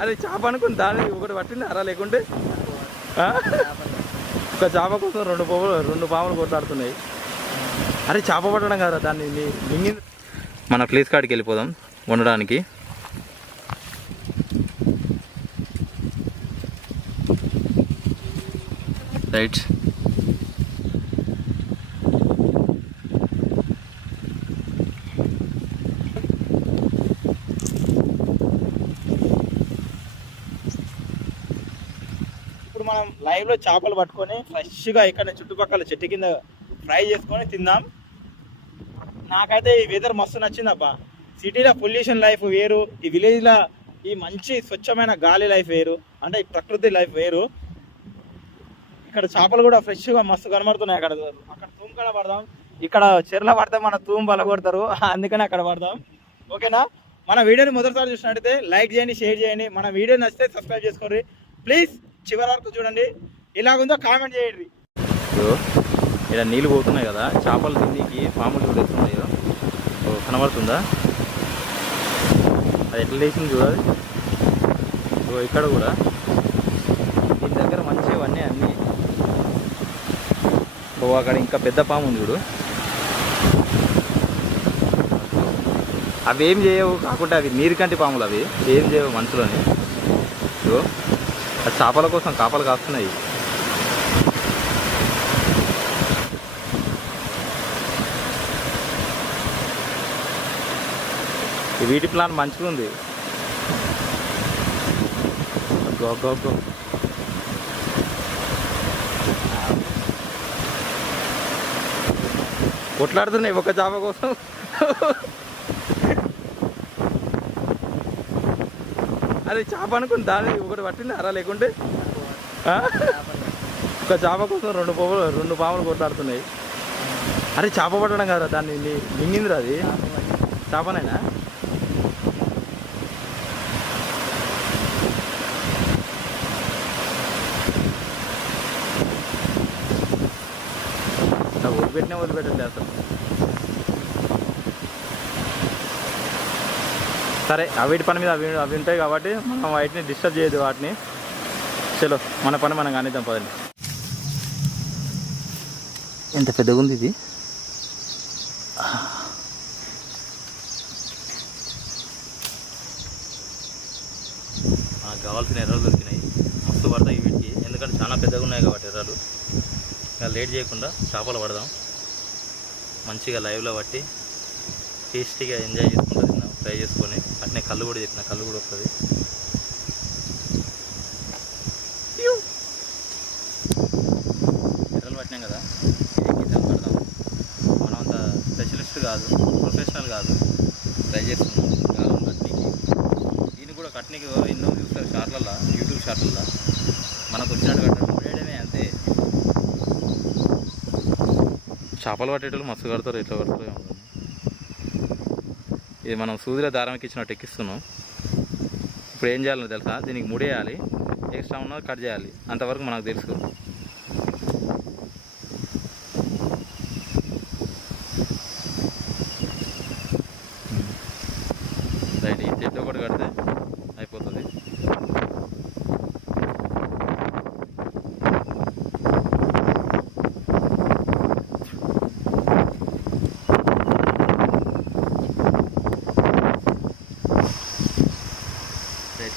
అది చేప అనుకుని దాన్ని ఒకటి పట్టింది అరా లేకుంటే ఒక చేప కోసం రెండు పాములు కొట్లాడుతున్నాయి. అరే చేప పట్టడం కదా దాన్ని మింగింది. మన ప్లేస్ కాడికి వెళ్ళిపోదాం వండడానికి. రైట్, ఇప్పుడు మనం లైవ్లో చేపలు పట్టుకొని ఫ్రెష్గా ఇక్కడ చుట్టుపక్కల చెట్టు కింద ఫ్రై చేసుకొని తిందాం. నాకైతే ఈ వెదర్ మస్తు నచ్చిందబ్బా. సిటీలో పొల్యూషన్ లైఫ్ వేరు, ఈ విలేజ్లో ఈ మంచి స్వచ్ఛమైన గాలి లైఫ్ వేరు, అంటే ఈ ప్రకృతి లైఫ్ వేరు. ఇక్కడ చేపలు కూడా ఫ్రెష్గా మస్తు కనబడుతున్నాయి. అక్కడ తూము కాడ పడదాం, ఇక్కడ చెర్ల పడితే మన తూము బలగొడతారు, అందుకని అక్కడ పడదాం. ఓకేనా? మన వీడియోని మొదటిసారి చూసినట్టయితే లైక్ చేయండి, షేర్ చేయండి. మన వీడియో నచ్చితే సబ్స్క్రైబ్ చేసుకోండి ప్లీజ్. చివరి వరకు చూడండి, ఇలాగుందో కామెంట్ చేయండి. ఇక్కడ నీళ్ళు పోతున్నాయి కదా, చేపలు తిండికి పాములు కూడా వేస్తున్నాయో కనబడుతుందా? అది ఎట్లా లేచింది చూడాలి. ఇక్కడ కూడా దీని దగ్గర మంచివన్నీ అన్నీ. అక్కడ ఇంకా పెద్ద పాము ఉంది చూడు. అవి ఏం చేయవు, కాకుండా అవి నీరుకంటి పాములు, అవి ఏం చేయవు మనుషులని. అది చేపల కోసం కాపలు కాస్తున్నాయి. వీటి ప్లాన్ మంచిగా ఉంది. కొట్లాడుతున్నాయి ఒక చేప కోసం. అది చేప అనుకుని దాన్ని ఒకటి పట్టింది అరా లేకుంటే ఒక చేప కోసం రెండు పాములు కొట్లాడుతున్నాయి. అరే చేప పట్టడం కదా దాన్ని మింగిందిరా. అది చేపనైనా వదిలిపెట్టండి అసలు. సరే, వీటి పని మీద అవి ఉంటాయి కాబట్టి మనం వాటిని డిస్టర్బ్ చేయదు. వాటిని చలో మన పని మనం కానిద్దాం పదండి. ఎంత పెద్దగా ఉంది ఇది. మనకు కావాల్సిన ఎర్రలు దొరికినాయి, మస్తు పడతాయి వీటికి, ఎందుకంటే చాలా పెద్దగా ఉన్నాయి కాబట్టి ఎర్రలు. ఇక లేట్ చేయకుండా చేపలు పడదాం. మంచిగా లైవ్లో పట్టి టేస్టీగా ఎంజాయ్ చేసుకుంటూ తిన్నాం, ఫ్రై చేసుకొని. అట్నే కళ్ళు కూడా చెప్పిన, కళ్ళు కూడా వస్తుంది. ఎర్రలు పట్టినాం కదా, గిన్నెలు పడదాం. మనం అంత స్పెషలిస్ట్ కాదు, ప్రొఫెషనల్ కాదు, ట్రై చేస్తున్నాం కాలం కట్నీకి. దీన్ని కూడా కట్నీకి ఎన్నో చూస్తారు షార్ట్లలో, యూట్యూబ్ షార్ట్లలో. మనకు వచ్చినట్టు కట్టడం వేయడమే అంతే. చేపలు పట్టేటోళ్ళు మస్తు కడతారు, ఎట్లా కడతారు ఏమో. ఇది మనం సూదిలో దారానికి ఇచ్చినట్టు ఎక్కిస్తున్నాం. ఇప్పుడు ఏం చేయాలని తెలుసా? దీనికి ముడేయాలి, ఎక్స్ట్రా ఉన్నది కట్ చేయాలి, అంతవరకు మనకు తెలుసు. రైట్, ఈ చెట్టు ఒకటి కడితే అయిపోతుంది.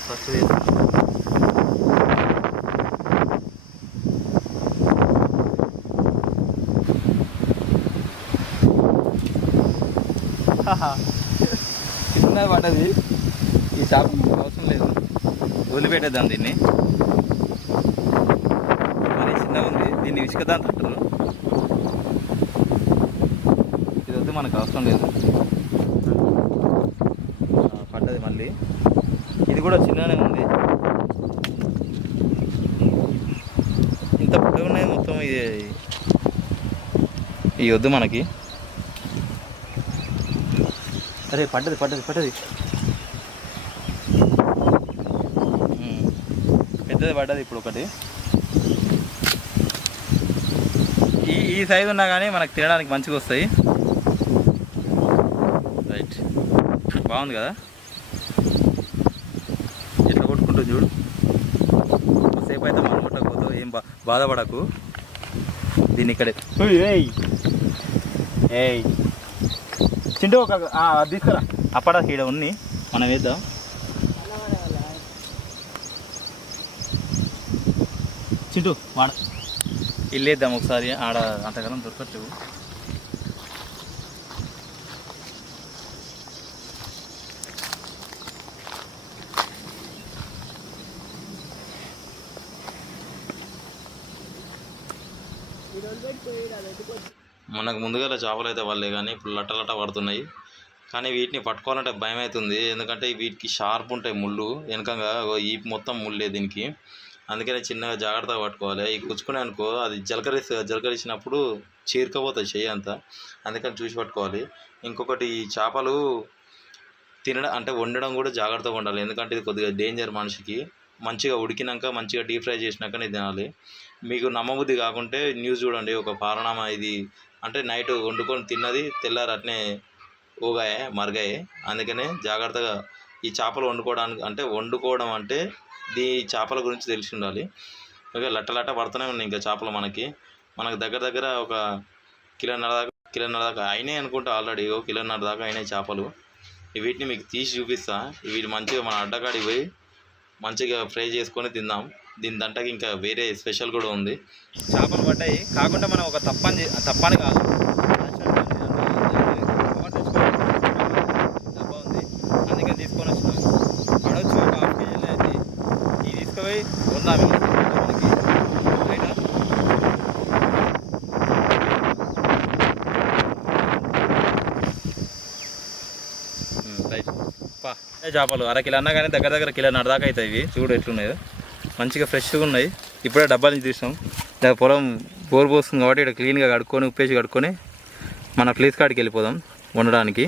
ఫస్ట్ చిన్నది పడ్డది. ఈ చేప అవసరం లేదు, వదిలిపెట్టేద్దాం దీన్ని. మరి చిన్నగా ఉంది, దీన్ని విసుకదా అంటారు. ఇది వద్దు, మనకు అవసరం లేదు. పడ్డది మళ్ళీ. ఇది కూడా చిన్నగానే ఉంది, ఇంత పొడవు ఉన్నాయి మొత్తం. ఇది వద్దు మనకి. అరే పడ్డది పడ్డది పడ్డది, పెద్దది పడ్డది ఇప్పుడు ఒకటి. ఈ సైజు ఉన్నా కానీ మనకు తినడానికి మంచిగా వస్తాయి. రైట్, బాగుంది కదా. ఎట్లా కొట్టుకుంటుంది కొట్టుకుంటుంది చూడు. సేపు అయితే మనం కొట్టకపోతే ఏం బాధపడకు. దీన్ని ఇక్కడే చింటూ ఒక తీసుకురా. అప్పడా ఈడ ఉన్ని మనం వేద్దాం. చింటూ వాడ ఇల్లు వేద్దాం ఒకసారి. ఆడ అంతకాలం దొరకట్లేవు. మనకు ముందుగా చేపలు అయితే వాళ్ళే, కానీ ఇప్పుడు లట్ట పడుతున్నాయి. కానీ వీటిని పట్టుకోవాలంటే భయం అవుతుంది. ఎందుకంటే వీటికి షార్ప్ ఉంటాయి ముళ్ళు, వెనకంగా ఈ మొత్తం ముళ్ళే దీనికి. అందుకనే చిన్నగా జాగ్రత్తగా పట్టుకోవాలి. ఈ గుచ్చుకునే అనుకో అది జలకరిచ్చినప్పుడు చీరకపోతుంది చెయ్యి అంతా. అందుకని చూసి పట్టుకోవాలి. ఇంకొకటి ఈ చేపలు తినడం అంటే వండడం కూడా జాగ్రత్తగా ఉండాలి. ఎందుకంటే ఇది కొద్దిగా డేంజర్ మనిషికి. మంచిగా ఉడికినాక మంచిగా డీప్ ఫ్రై చేసినాకనే తినాలి. మీకు నమ్మబుద్ధి కాకుంటే న్యూస్ చూడండి. ఒక పారణామా ఇది అంటే నైట్ వండుకొని తిన్నది తెల్లారు అట్నే ఊగాయే మరగాయే. అందుకనే జాగ్రత్తగా ఈ చేపలు వండుకోవడం అంటే ఈ చేపల గురించి తెలిసి ఉండాలి. ఓకే, లట్ట పడుతూనే ఉన్నాయి ఇంకా చేపలు. మనకు దగ్గర ఒక కిలోన్నర దాకా అయినాయి అనుకుంటా. ఆల్రెడీ కిలోన్నర దాకా అయినాయి చేపలు. వీటిని మీకు తీసి చూపిస్తా. వీటి మంచిగా మన అడ్డకాడికి పోయి మంచిగా ఫ్రై చేసుకొని తిందాం. దీని దంటకి ఇంకా వేరే స్పెషల్ కూడా ఉంది. చేపలు పడ్డాయి కాకుండా మనం ఒక తప్పని కాదు, డబ్బా ఉంది అందుకని తీసుకొని వచ్చినాం. పడవచ్చు ఒక 1/2 కేజీలు అయితే ఇది తీసుకుపోయి ఉందాం మనకి రైట్. చేపలు 1/2 కిలో అన్నా కానీ దగ్గర కిలోన్నర దాకా అవుతాయి. ఇవి చూడు ఎట్లున్నాయో, మంచిగా ఫ్రెష్గా ఉన్నాయి. ఇప్పుడే డబ్బాల నుంచి తీసాం. పొలం బోర్ పోస్తుంది కాబట్టి ఇక్కడ క్లీన్గా కడుక్కొని ఉప్పేసి కడుక్కొని మన ప్లేస్ కాడికి వెళ్ళిపోదాం వండడానికి.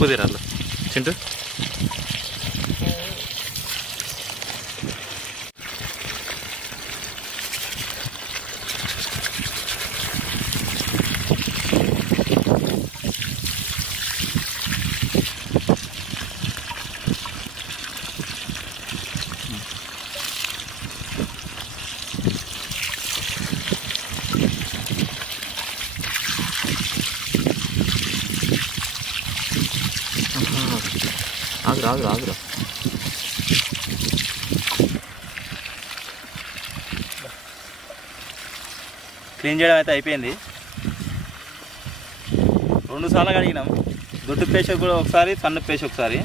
కుదిరాలు చింటూ ఆగురా క్లీన్ చేయడం అయితే అయిపోయింది. 2 సార్లు కడిగినాం. దొడ్డు పేష కూడా ఒకసారి, సన్న పేష ఒకసారి.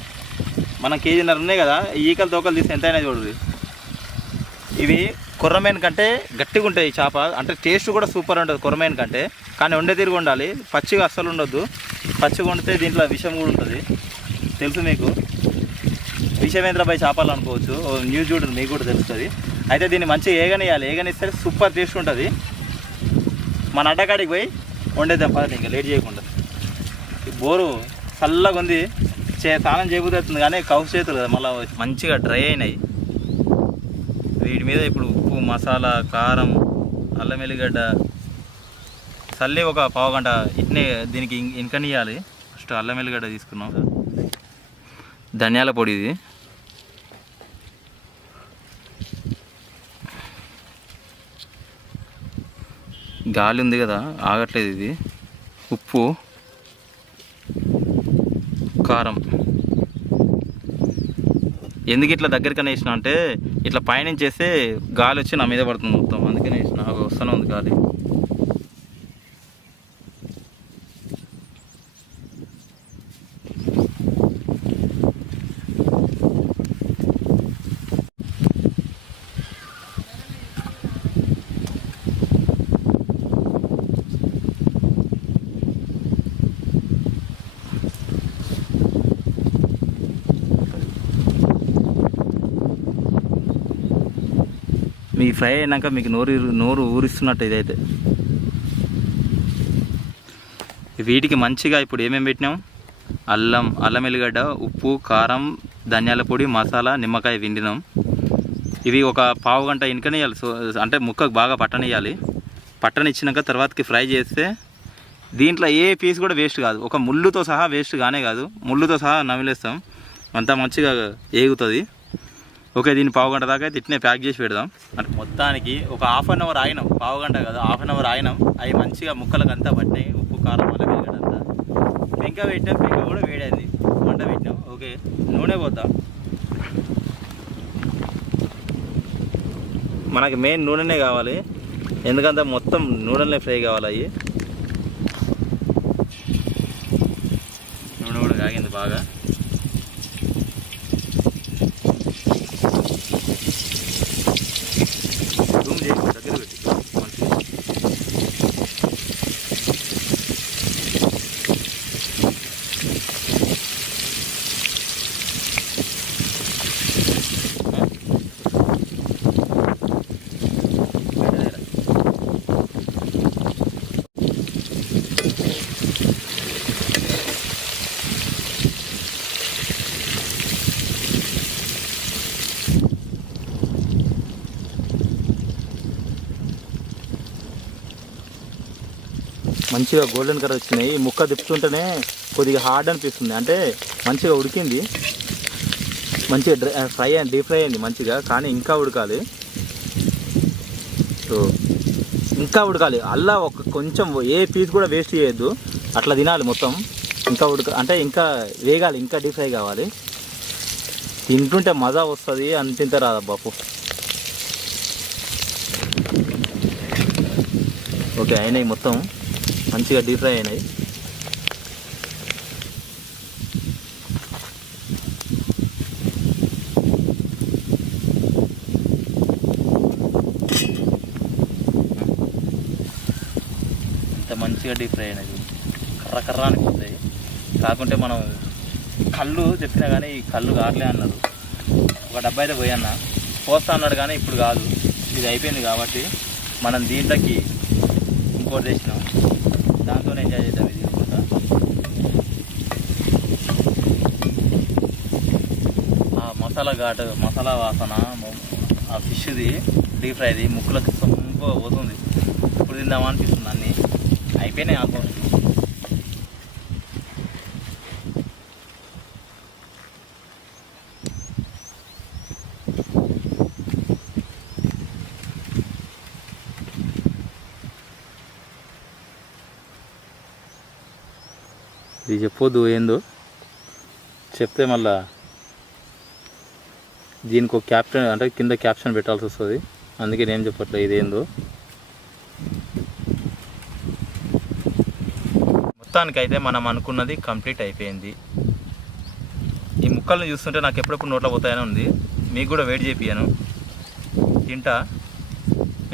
మనం 1.5 కేజీ ఉన్నాయి కదా, ఈకలు తోకలు తీసి ఎంత అయినా చూడండి. ఇవి కొర్రమేన్ కంటే గట్టిగా ఉంటాయి ఈ చేప. అంటే టేస్ట్ కూడా సూపర్ ఉంటుంది కొర్రమేన్ కంటే. కానీ వండే తిరిగి ఉండాలి, పచ్చిగా అస్సలు ఉండొద్దు. పచ్చిగా వండితే దీంట్లో విషం కూడా ఉంటుంది, తెలుసు మీకు. విషమేంద్రపై చేపలు అనుకోవచ్చు. న్యూస్ చూడండి, మీకు కూడా తెలుస్తుంది. అయితే దీన్ని మంచిగా ఏగనిస్తే సూపర్ టేస్ట్ ఉంటుంది. మన అడ్డకాడికి పోయి వండేద్దాం పదండి, ఇంకా లేట్ చేయకుండా. బోరు చల్లగా ఉంది, స్నానం చేయబోతుంది కానీ కౌసు చేతులు కదా మళ్ళీ మంచిగా డ్రై అయినాయి. వీటి మీద ఇప్పుడు ఉప్పు, మసాలా, కారం, అల్లం ఎల్లిగడ్డ చల్లి ఒక పావు గంట ఇట్నే దీనికి ఇంకనియాలి. ఫస్ట్ అల్లం వెల్లిగడ్డ తీసుకున్నాం, ధనియాల పొడి, ఇది గాలి ఉంది కదా ఆగట్లేదు, ఇది ఉప్పు, కారం. ఎందుకు ఇట్లా దగ్గరికనే వేసిన అంటే ఇట్లా పైనుంచి వేస్తే గాలి వచ్చి నా మీద పడుతుంది మొత్తం, అందుకనే వేసిన. వస్తూనే ఉంది గాలి. మీ ఫ్రై అయినాక మీకు నోరు ఊరిస్తున్నట్టు ఇదైతే. వీటికి మంచిగా ఇప్పుడు ఏమేమి పెట్టినాం, అల్లం ఎల్లిగడ్డ, ఉప్పు, కారం, ధనియాల పొడి, మసాలా, నిమ్మకాయ పిండినాం. ఇవి ఒక పావు గంట ఇనుకనియాలి. సో అంటే ముక్కకు బాగా పట్టనియాలి. పట్టనిచ్చినాక తర్వాతకి ఫ్రై చేస్తే దీంట్లో ఏ పీస్ కూడా వేస్ట్ కాదు. ఒక ముళ్ళుతో సహా వేస్ట్ కానే కాదు, ముళ్ళుతో సహా నమిలేస్తాం, అంతా మంచిగా ఏగుతుంది. ఓకే, దీన్ని పావు గంట దాకా అయితే ఇట్నే ప్యాక్ చేసి పెడదాం. అంటే మొత్తానికి ఒక ½ అన్ అవర్ ఆగినాం, పావు గంట కదా, ½ అన్ అవర్ ఆగినాం. అవి మంచిగా ముక్కలకు అంతా పట్టినాయి, ఉప్పు, కారం, అల్లం వెల్లిగడ్డ అంతా. పెంక పెట్టాం, పెంక కూడా వేడైంది, మంట పెట్టినాం. ఓకే, నూనె పోద్దాం. మనకి మెయిన్ నూనెనే కావాలి, ఎందుకంటే మొత్తం నూనెలనే ఫ్రై కావాలి. అవి నూనె కూడా కాగింది బాగా. దగ్గర పెట్టి మంచిగా గోల్డెన్ కలర్ వచ్చినాయి. ముక్క తిప్పుతుంటేనే కొద్దిగా హార్డ్ అనిపిస్తుంది, అంటే మంచిగా ఉడికింది, మంచిగా డీప్ ఫ్రై అయింది మంచిగా. కానీ ఇంకా ఉడకాలి, సో ఇంకా ఉడకాలి. అల్లా ఒక కొంచెం ఏ పీస్ కూడా వేస్ట్ చేయొద్దు, అట్లా తినాలి మొత్తం. ఇంకా అంటే ఇంకా వేగాలి, ఇంకా డీప్ ఫ్రై కావాలి. తింటుంటే మజా వస్తుంది, అంతింత రాదబ్బా బాపు. ఓకే, అయినాయి మొత్తం మంచిగా డీప్ ఫ్రై అయినాయి. ఇంత మంచిగా డీప్ ఫ్రై అయినాయి, కర్ర అనిపిస్తాయి. కాకుంటే మనం కళ్ళు చెప్పినా కానీ ఈ కళ్ళు కావట్లే అన్నారు. ఒక డబ్బా అయితే పోయన్న పోస్తా అన్నాడు, కానీ ఇప్పుడు కాదు, ఇది అయిపోయింది కాబట్టి మనం దీంట్లోకి ఇంకోటి తెచ్చినాం, దాంతో ఎంజాయ్ చేద్దాం. ఇది కూడా ఆ మసాలా వాసన, ఆ ఫిష్ది డీప్ ఫ్రైది ముక్కులకు సొంపుగా పోతుంది. ఇప్పుడు తిందామా అనిపిస్తుంది. అన్నీ అయిపోయినాయి ఆల్మోస్ట్. ఇది చెప్పొద్దు ఏందో, చెప్తే మళ్ళా దీనికి ఒక క్యాప్షన్ అంటే కింద క్యాప్షన్ పెట్టాల్సి వస్తుంది, అందుకే నేను చెప్పట్లేదు ఇదేందో. మొత్తానికైతే మనం అనుకున్నది కంప్లీట్ అయిపోయింది. ఈ ముక్కలను చూస్తుంటే నాకు ఎప్పుడెప్పుడు నోట్లో పోతాయని ఉంది. మీకు కూడా వెయిట్ చేపియాను, తింటా.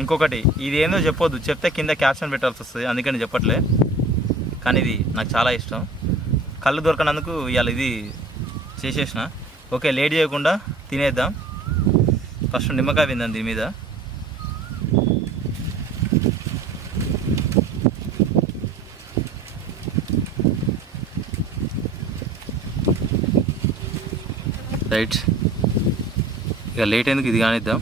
ఇంకొకటి, ఇది ఏందో చెప్పొద్దు, చెప్తే కింద క్యాప్షన్ పెట్టాల్సి వస్తుంది, అందుకని చెప్పట్లే. కానీ ఇది నాకు చాలా ఇష్టం. కళ్ళు దొరకనందుకు ఇవాళ ఇది చేసేసిన. ఓకే, లేట్ చేయకుండా తినేద్దాం. ఫస్ట్ నిమ్మకాయ విందాం దీని మీద. రైట్, ఇక లేట్ ఎందుకు, ఇది కానిద్దాం.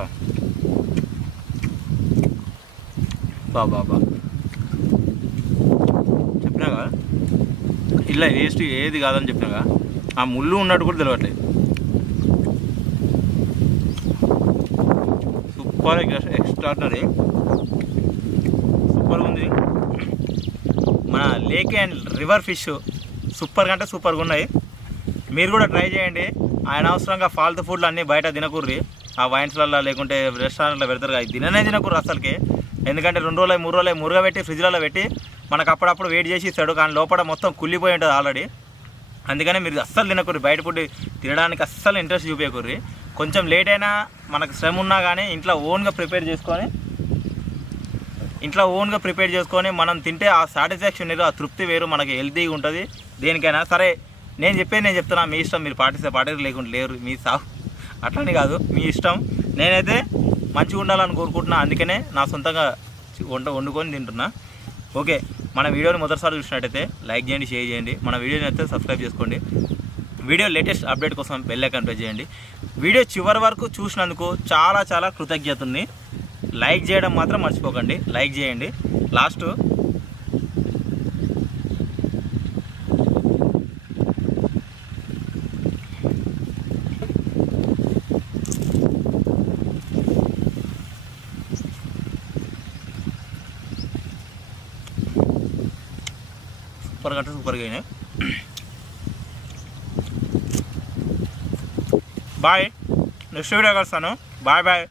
ఆహా బాబా చెప్పినాగా ఇలా వేస్ట్ ఏది కాదని చెప్పినాగా ఆ ముళ్ళు ఉన్నట్టు కూడా తెలియట్లేదు. సూపర్ ఎక్స్ట్రాడినరీ సూపర్ ఉంది. మన లేక్ అండ్ రివర్ ఫిష్ సూపర్గా అంటే సూపర్గా ఉన్నాయి. మీరు కూడా ట్రై చేయండి. ఆయన అవసరంగా ఫాల్తూ ఫుడ్లు అన్నీ బయట తినకూర్రి. ఆ వైన్స్లలో లేకుంటే రెస్టారెంట్లో పెడతారు కదా, తినకూర్రు అసలుకి. ఎందుకంటే 2 రోజులు 3 రోజులు మురగబెట్టి ఫ్రిడ్జ్లలో పెట్టి మనకు అప్పుడప్పుడు వెయిట్ చేసి ఇస్తాడు, కానీ లోపల మొత్తం కుళ్ళిపోయి ఉంటుంది ఆల్రెడీ. అందుకని మీరు అస్సలు తినకూర్రి. బయట ఫుడ్ తినడానికి అస్సలు ఇంట్రెస్ట్ చూపించకూర్రి. కొంచెం లేట్ అయినా మనకు శ్రమ ఉన్నా కానీ ఇంట్లో ఓన్గా ప్రిపేర్ చేసుకొని మనం తింటే ఆ సాటిస్ఫాక్షన్ వేరు, ఆ తృప్తి వేరు, మనకి హెల్తీగా ఉంటుంది. దేనికైనా సరే నేను చెప్తున్నా, మీ ఇష్టం. మీరు పాటిస్తే లేకుండా లేరు, మీ సాగు అట్లని కాదు, మీ ఇష్టం. నేనైతే మంచిగా ఉండాలని కోరుకుంటున్నా, అందుకనే నా సొంతంగా వండుకొని తింటున్నా. ఓకే, మన వీడియోని మొదటిసారి చూసినట్టయితే లైక్ చేయండి, షేర్ చేయండి. మన వీడియోని అయితే సబ్స్క్రైబ్ చేసుకోండి. వీడియో లేటెస్ట్ అప్డేట్ కోసం బెల్ ఐకాన్ ప్రెస్ చేయండి. వీడియో చివరి వరకు చూసినందుకు చాలా చాలా కృతజ్ఞత ఉంది. లైక్ చేయడం మాత్రం మర్చిపోకండి, లైక్ చేయండి. లాస్ట్ సూపర్గా అయినాయి. బాయ్, నెక్స్ట్ వీడియో కలుస్తాను. బాయ్.